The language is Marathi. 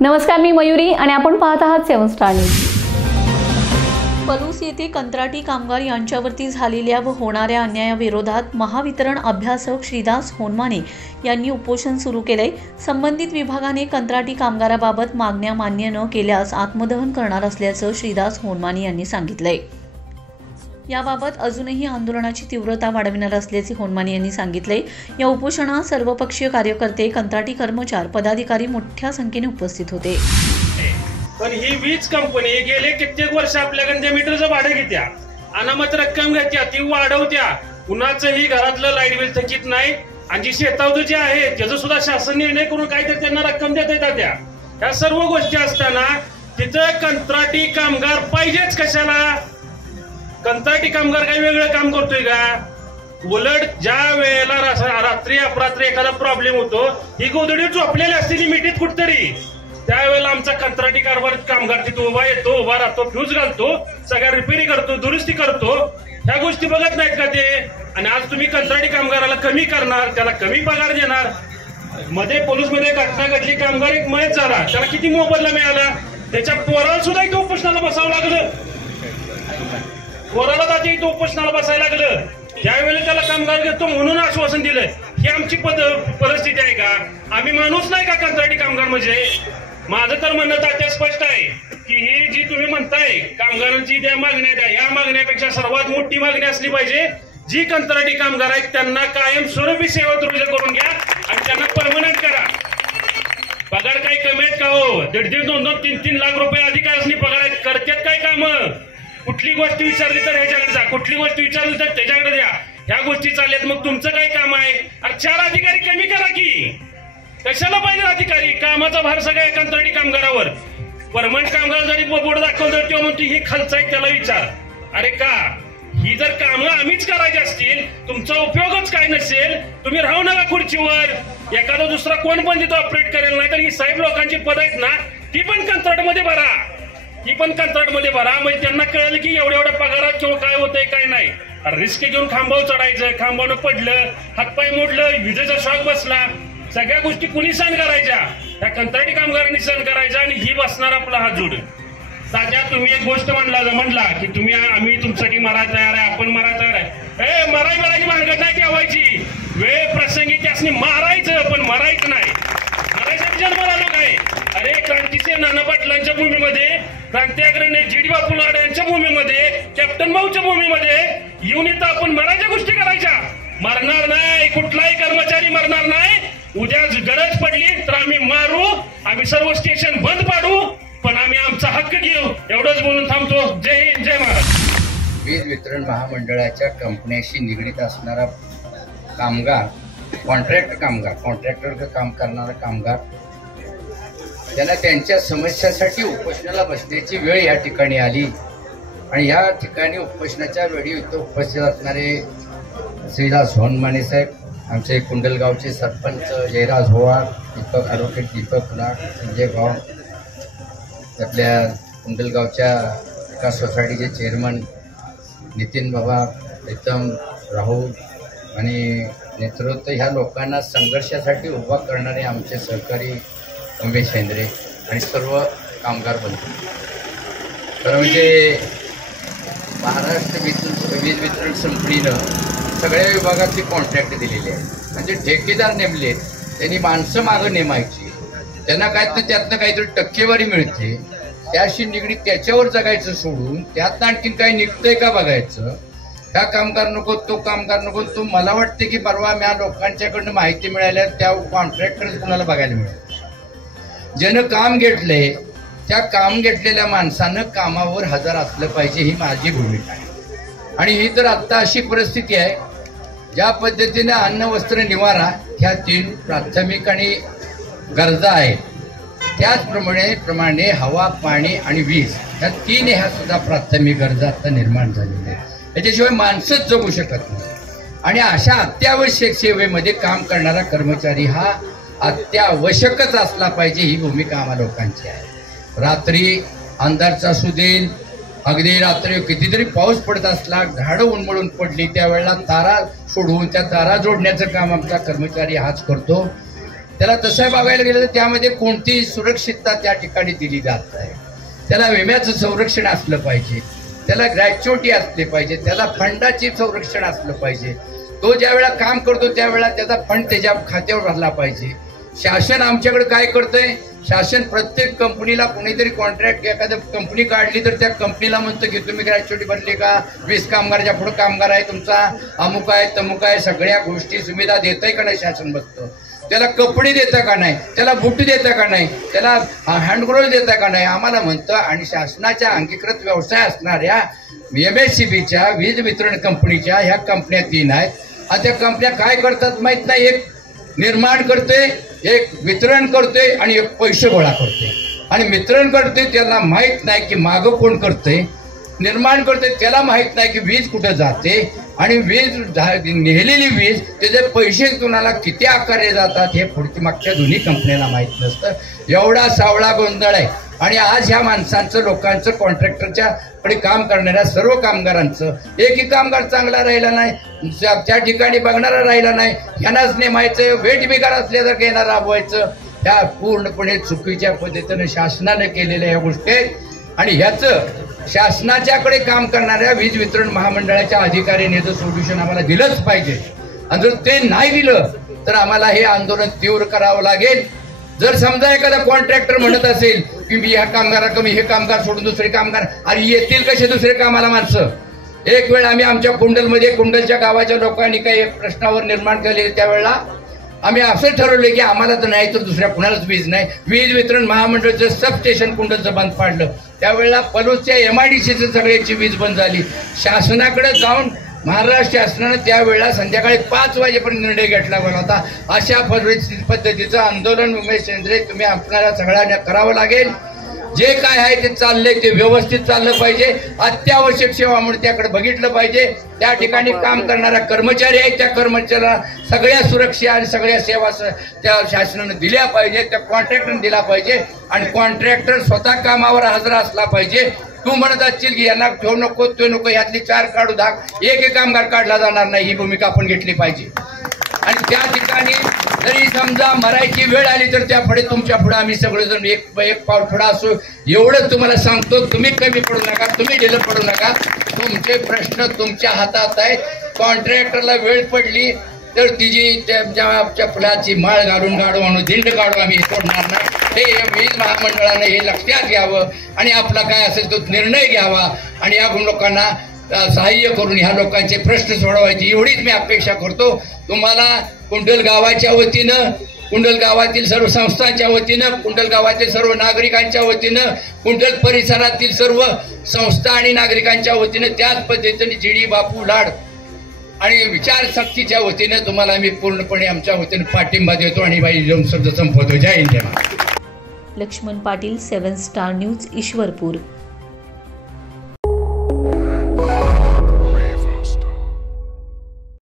नमस्कार, मी मयुरी आणि आपण पाहत आहात 7 स्टार न्यूज। पलूस येथे कंत्राटी कामगार यांच्यावरती झालेल्या व होणाऱ्या अन्यायाविरोधात महावितरण अभ्यासक श्रीदास होनमाने यांनी उपोषण सुरू केले। संबंधित विभागाने कंत्राटी कामगाराबाबत मागण्या मान्य न केल्यास आत्मदहन करणार असल्याचं श्रीदास होनमाने यांनी सांगितलंय। याबाबत अजूनही आंदोलनाची तीव्रता वाढविणार असल्याचे होनमाने यांनी सांगितले। या उपोषणात सर्वपक्षीय कार्यकर्ते, कंत्राटी कर्मचारी, पदाधिकारी मोठ्या संख्येने उपस्थित होते। पण ही वीज कंपनी गेले कित्येक वर्ष आपल्याकडे मीटरचं भाडं घेत्या, अनामत रक्कम घेत्या, ती वाढवत्या, कुणाचंही घरातलं लाईट बिल थकीत नाही आणि जी शेतावत जे आहे त्याचं सुद्धा शासन निर्णय करून काहीतरी त्यांना रक्कम देता येतात। त्या सर्व गोष्टी असताना तिथं कंत्राटी कामगार पाहिजेच कशाला? कंत्राटी कामगार काही वेगळं काम करतोय का? उलट ज्या वेळेला रात्री अपरात्री एखादा प्रॉब्लेम होतो, ही गोधडी झोपलेली असते ती मिठीत कुठतरी, त्यावेळेला आमचा कंत्राटी कामगार तिथे उभा राहतो, फ्यूज घालतो, सगळ्या रिपेरी करतो, दुरुस्ती करतो। ह्या गोष्टी बघत नाहीत का ते? आणि आज तुम्ही कंत्राटी कामगाराला कमी करणार, त्याला कमी पगार देणार। मध्ये पोलीसमध्ये घटना घडली, कामगार एक मयत झाला, त्याला किती मोबदला मिळाला? त्याच्या पोराला सुद्धा इथं उपोषणाला बसावं लागलं, पोराला त्याच्या इथं उपोषणाला बसायला लागलं। त्यावेळेला त्याला कामगार घेतो म्हणून आश्वासन दिलं। ही आमची परिस्थिती आहे का? आम्ही माणूस नाही का कंत्राटी कामगार? म्हणजे माझं तर म्हणणं तात्या स्पष्ट आहे की ही जी तुम्ही म्हणताय कामगारांची त्या मागण्या द्या, या मागण्यापेक्षा सर्वात मोठी मागणी असली पाहिजे, जी कंत्राटी कामगार आहेत त्यांना कायम स्वरूपी सेवा रुजू करून घ्या आणि त्यांना परमनंट करा। पगार काही कमी आहेत का हो? 1.5, 2, 3 लाख रुपये अधिकाऱ्यांनी पगार आहेत, करतात काय काम? कुठली गोष्ट विचारली तर ह्याच्याकडे जा, कुठली गोष्ट विचारली तर त्याच्याकडे द्या, ह्या गोष्टी चालल्यात। मग तुमचं काय काम आहे? 4 अधिकारी कमी करा की, कशाला पाहिजे अधिकारी? कामाचा भार सगळ्या कंत्राटी कामगारावर। परमनंट कामगार जरी बोर्ड दाखवलं तेव्हा म्हणतो हे खालचा आहे, त्याला विचार। अरे का? ही जर कामं आम्हीच करायची असतील, तुमचा उपयोगच काय नसेल, तुम्ही राहू नका खुर्चीवर, एखादा दुसरा कोण पण तिथं ऑपरेट करेल। नाही तर ही साहेब लोकांची पद आहेत ना, ती पण कंत्राटमध्ये भरा, ती पण कंत्राटमध्ये भरा। म्हणजे त्यांना कळेल की एवढ्या पगारात किंवा काय होतंय काय नाही। रिस्क घेऊन खांबावर चढायचं, खांबावर पडलं, हातपाय मोडलं, विजेचा शॉक बसला, सगळ्या गोष्टी कुणी सहन करायच्या? त्या कंत्राटी कामगारांनी सहन करायच्या आणि ही बसणार आपला हात जोडून। ताज्या तुम्ही एक गोष्ट म्हणला की तुम्ही आम्ही तुमच्यासाठी मरायला तयार आहे, आपण मरायला तयार आहे। मरायची भानगड नाही ठेवायची, वेळ प्रसंगी त्यासनी मारायचं पण मरायचं नाही। मरायसाठी जन्माला आलो काय? अरे क्रांतीचे नाना पाटलांच्या भूमीमध्ये, क्रांती अग्रणी जी.डी. बापू लाड यांच्या भूमीमध्ये, कॅप्टन भाऊच्या भूमीमध्ये येऊन इथं आपण मरायच्या गोष्टी करायच्या? मरणार नाही, कुठलाही कर्मचारी मरणार नाही। उद्या गरज पडली तर आम्ही मारू, आम्ही सर्व स्टेशन बंद पाडू, पण आम्ही आमचा हक्क घेऊ। एवढंच बोलून थांबतो। जय हिंद, जय महाराष्ट्र। वीज वितरण महामंडळाच्या कंपन्याशी निगडीत असणारा कामगार, कॉन्ट्रॅक्टर काम करणारा कामगार, त्यांना त्यांच्या समस्यासाठी उपोषणाला बसण्याची वेळ या ठिकाणी आली आणि या ठिकाणी उपोषणाच्या वेळी इथं उपस्थित असणारे श्रीदास होनमाने साहेब, आमचे कुंडलगावचे सरपंच जयराज होवार, ॲडव्होकेट दीपक नाग, संजय भाऊ, आपल्या कुंडलगावच्या विकास सोसायटीचे चेअरमन नितीन बाबा, प्रीतम, राहुल आणि नेतृत्व, ह्या लोकांना संघर्षासाठी उभा करणारे आमचे सहकारी उमेश हेंद्रे आणि सर्व कामगार बंधू। तर म्हणजे महाराष्ट्र वीज वितरण कंपनीनं सगळ्या विभागातली कॉन्ट्रॅक्ट दिलेली आहे, म्हणजे ठेकेदार नेमले, त्यांनी माणसं मागं नेमायची, त्यांना त्यातनं काहीतरी टक्केवारी मिळते, त्याशी निगडीत त्याच्यावर जगायचं सोडून त्यातनं आणखीन काही निघतंय का बघायचं। हा कामगार नको, तो कामगार नको, तो मला वाटते की परवा या लोकांच्याकडनं माहिती मिळाल्या त्या कॉन्ट्रॅक्टर कुणाला बघायला मिळेल। ज्यानं काम घेतलंय त्या काम घेतलेल्या माणसानं कामावर हजर असलं पाहिजे, ही माझी भूमिका आहे। आणि ही तर आत्ता अशी परिस्थिती आहे, ज्या पद्धतीने अन्न, वस्त्र, निवारा ह्या 3 प्राथमिक आणि गरजा आहेत, त्याचप्रमाणे हवा, पाणी आणि वीज ह्या 3 ह्या सुद्धा प्राथमिक गरजा आता निर्माण झालेल्या आहेत। याच्याशिवाय माणसंच जगू शकत नाही आणि अशा अत्यावश्यक सेवेमध्ये काम करणारा कर्मचारी हा अत्यावश्यकच असला पाहिजे, ही भूमिका आम्हा लोकांची आहे। रात्री अंधारचा असू देईल, अगदी रात्री कितीतरी पाऊस पडत असला, झाडं उन्मळून पडली, त्यावेळेला तारा सोडवून त्या तारा जोडण्याचं काम आमचा कर्मचारी हाच करतो। त्याला तसं बघायला गेलं तर त्यामध्ये कोणतीही सुरक्षितता त्या ठिकाणी दिली जात नाही. त्याला विम्याचं संरक्षण असलं पाहिजे, त्याला ग्रॅच्युटी असली पाहिजे, त्याला फंडाची संरक्षण असलं पाहिजे. तो ज्या वेळा काम करतो त्यावेळेला त्याचा फंड त्याच्या खात्यावर राहिला पाहिजे. शासन आमच्याकडे काय करतंय, शासन प्रत्येक कंपनीला कोणीतरी कॉन्ट्रॅक्ट एखादं कंपनी काढली तर त्या कंपनीला म्हणतं की तुम्ही ग्रॅच्युटी भरली का, 20 कामगाराच्या पुढे कामगार आहे तुमचा, अमुक आहे तमुक आहे, सगळ्या गोष्टी सुविधा देतंय का नाही शासन बघतं. त्याला कपडे देतं का नाही, त्याला बूट देतं का नाही, त्याला हँडग्लोव्ह देतं का नाही आम्हाला म्हणतं. आणि शासनाच्या अंगीकृत व्यवसाय असणाऱ्या MSCBच्या वीज वितरण कंपनीच्या ह्या कंपन्या 3 आहेत. आणि त्या कंपन्या काय करतात माहित नाही, एक निर्माण करते, एक वितरण करते आणि एक पैसे गोळा करते. आणि वितरण करते त्याला माहीत नाही की मागं कोण करते, निर्माण करते त्याला माहीत नाही की वीज कुठं जाते, आणि वीज नेलेली वीज त्याचे पैसे कुणाला किती आकारले जातात हे पुढच्या मागच्या दोन्ही कंपन्यांना माहीत नसतं. एवढा सावळा गोंधळ आहे. आणि आज ह्या माणसांचं, लोकांचं, कॉन्ट्रॅक्टरच्या कडे काम करणाऱ्या सर्व कामगारांचं एकही कामगार चांगला राहिला नाही, त्या ठिकाणी बघणारा राहिला नाही. ह्यांनाच नेमायचं, वेट बिगार असल्यासारखं यांना राबवायचं, ह्या पूर्णपणे चुकीच्या पद्धतीनं शासनाने केलेल्या ह्या गोष्टी आहेत. आणि ह्याचं शासनाच्याकडे काम करणाऱ्या वीज वितरण महामंडळाच्या अधिकाऱ्यांनी याचं सोल्युशन आम्हाला दिलंच पाहिजे. आणि जर ते नाही दिलं तर आम्हाला हे आंदोलन तीव्र करावं लागेल. जर समजा एखादा कॉन्ट्रॅक्टर म्हणत असेल की मी ह्या कामगाराकडे मी हे कामगार सोडून दुसरे कामगार, अरे येतील कसे दुसरे कामाला माणसं. एक वेळ आम्ही आमच्या कुंडलमध्ये, कुंडलच्या गावाच्या लोकांनी काही प्रश्नावर निर्माण केले, त्यावेळेला आम्ही असं ठरवलं की आम्हाला तर नाही तर दुसऱ्या कुणालाच वीज नाही. वीज वितरण महामंडळाचं सब स्टेशन कुंडलचं बंद पाडलं. त्यावेळेला पलूसच्या MIDCचं सगळ्याची वीज बंद झाली. शासनाकडे जाऊन महाराष्ट्र शासनानं त्यावेळेला संध्याकाळी 5 वाजेपर्यंत निर्णय घेतला गेला होता. अशा पद्धतीचं आंदोलन उमेश सेंद्रे तुम्ही आपल्याला सगळ्यांना करावं लागेल. जे काय आहे ते चाललंय ते व्यवस्थित चाललं पाहिजे. अत्यावश्यक सेवा म्हणून त्याकडे बघितलं पाहिजे. त्या ठिकाणी काम करणारा कर्मचारी आहे, त्या कर्मचाऱ्याला सगळ्या सुरक्षा आणि सगळ्या सेवा त्या शासनानं दिल्या पाहिजे, त्या कॉन्ट्रॅक्टरने दिला पाहिजे. आणि कॉन्ट्रॅक्टर स्वतः कामावर हजर असला पाहिजे. तू म्हणत असशील की यांना ठेवू नको तो नको, यातली 4 काढू दाख, एक कामगार काढला जाणार नाही, ही भूमिका आपण घेतली पाहिजे. आणि त्या ठिकाणी जरी समजा मरायची वेळ आली तर त्या पुढे तुमच्या पुढे आम्ही सगळेजण एक पाऊल पुढे असू, एवढंच तुम्हाला सांगतो. तुम्ही कमी पडू नका, तुम्ही ढिलं पडू नका. तुमचे प्रश्न तुमच्या हातात आहेत. कॉन्ट्रॅक्टरला वेळ पडली तर तिची त्या फुलाची माळ घालून काढू म्हणून धिंड काढू आम्ही सोडणार नाही. हे वीज महामंडळाने हे लक्षात घ्यावं आणि आपला काय असेल तो निर्णय घ्यावा आणि या लोकांना सहाय्य करून ह्या लोकांचे प्रश्न सोडवायचे एवढीच मी अपेक्षा करतो. तुम्हाला कुंडल गावाच्या वतीनं, कुंडल गावातील सर्व संस्थांच्या वतीनं, कुंडल गावातील सर्व नागरिकांच्या वतीनं, कुंडल परिसरातील सर्व संस्था आणि नागरिकांच्या वतीनं, त्याच पद्धतीने GD बापू लाड आणि विचारशक्तीच्या वतीने तुम्हाला आम्ही पूर्णपणे आमच्या वतीने पाठिंबा देतो आणि बाई जाऊन शब्द संपवतो. जय हिंद. Laxman Patil, 7 star news, Ishwarpur.